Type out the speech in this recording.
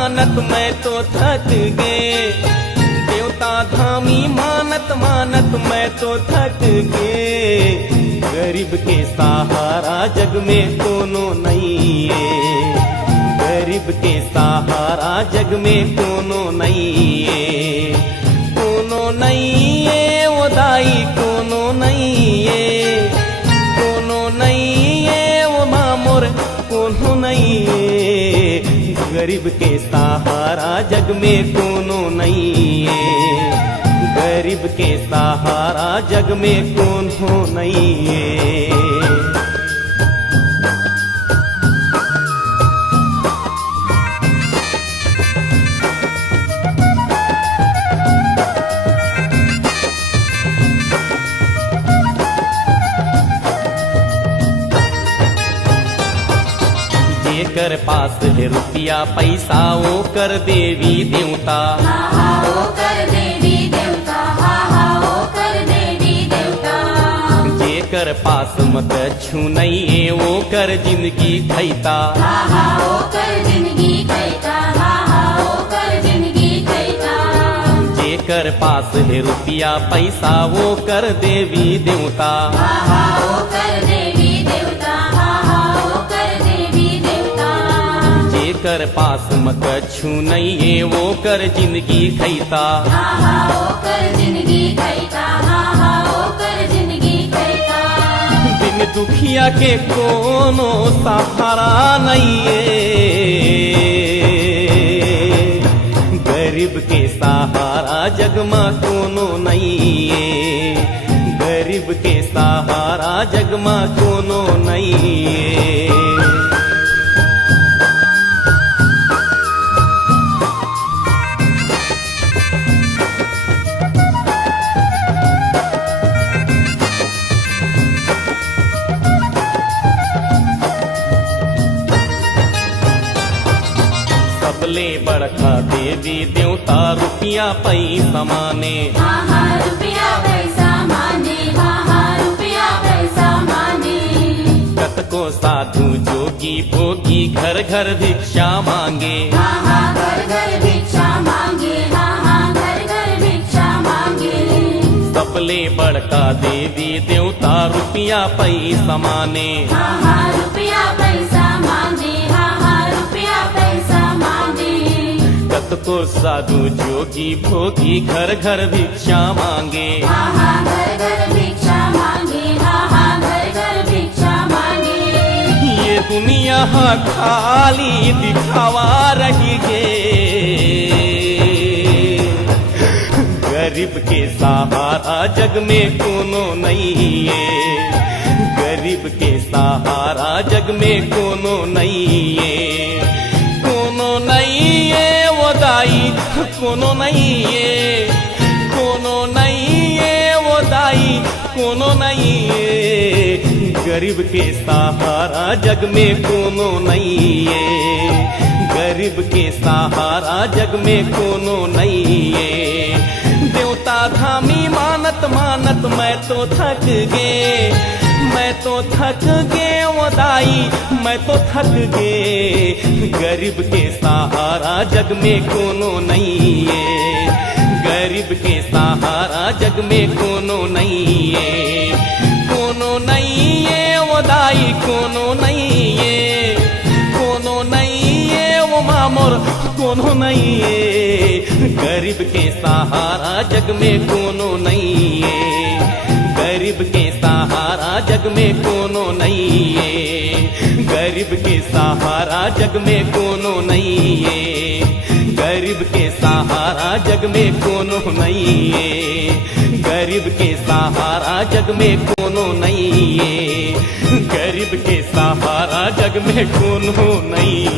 मानत मैं तो थक गए, देवता धामी मानत मानत मैं तो थक गए। गरीब के सहारा जग में कोनो नहीं है, गरीब के सहारा जग में कोनो नहीं है। कोनो नहीं है वो दाई, कोनो नहीं है, कोनो नहीं है वो मामोर, कोनो नहीं है। गरीब के सहारा जग में कोनो नहीं है, गरीब के सहारा जग में कोनो नहीं है। जेकर पास है रुपया पैसा वो कर देवी देवता, वो कर देवी देवता, वो कर देवी देवता। जेकर पास मत छू नहीं है वो कर जिंदगी खैता, वो कर जिंदगी खैता, वो कर जिंदगी खैता। जेकर पास है रुपया पैसा वो कर देवी देवता, वो कर देवी देवता, वो कर देवी देवता। जेकर पास मत छू नहीं है वो कर जिंदगी खैता, वो कर जिंदगी खैता, वो कर जिंदगी खैता। बिन दुखिया के कोनो सहारा नहीं है, गरीब के सहारा जग में कोनो नहीं है, गरीब के सहारा जग में कोनो नहीं है। सबले बड़का देवी देवता रुपया पैसा माने, रुपया पैसा माने, रुपया पैसा माने। कतको साधु जोगी भोगी घर घर भिक्षा मांगे, घर घर भिक्षा मांगे, घर घर भिक्षा मांगे। सबले बड़का देवी देवता रुपया पैसा माने, रुपया पैसा मांगे, रुपया पैसा मांगे। कतको साधु जोगी भोगी घर घर भिक्षा मांगे, घर घर भिक्षा मांगे, घर घर भिक्षा मांगे। ये दुनिया खाली दिखावा रही है, गरीब के सहारा जग में कोनो नहीं है, गरीब के सहारा जग में कोनो नहीं है। कोनो नहीं है वो दाई, कोनो नहीं है, कोनो नहीं है वो दाई, कोनो नहीं है। गरीब के सहारा जग में कोनो नहीं है, गरीब के सहारा जग में कोनो नहीं है। देवता धामी मानत मानत मैं तो थक गए, मैं तो थक गए वो दाई, मैं तो थक गए। गरीब के सहारा जग में कोनो नहीं है, गरीब के सहारा जग में कोनो नहीं है। कोनो नहीं है वो दाई, कोनो नहीं है, कोनो नहीं है वो मामोर, कोनो नहीं है। गरीब के सहारा जग में कोनो नहीं है, गरीब के सहारा जग में कोनो नहीं है, गरीब के सहारा जग में कोनो नहीं है, गरीब के सहारा जग में कोनो नहीं है, गरीब के सहारा जग में कोनो नहीं है, गरीब के सहारा जग में कोनो नहीं।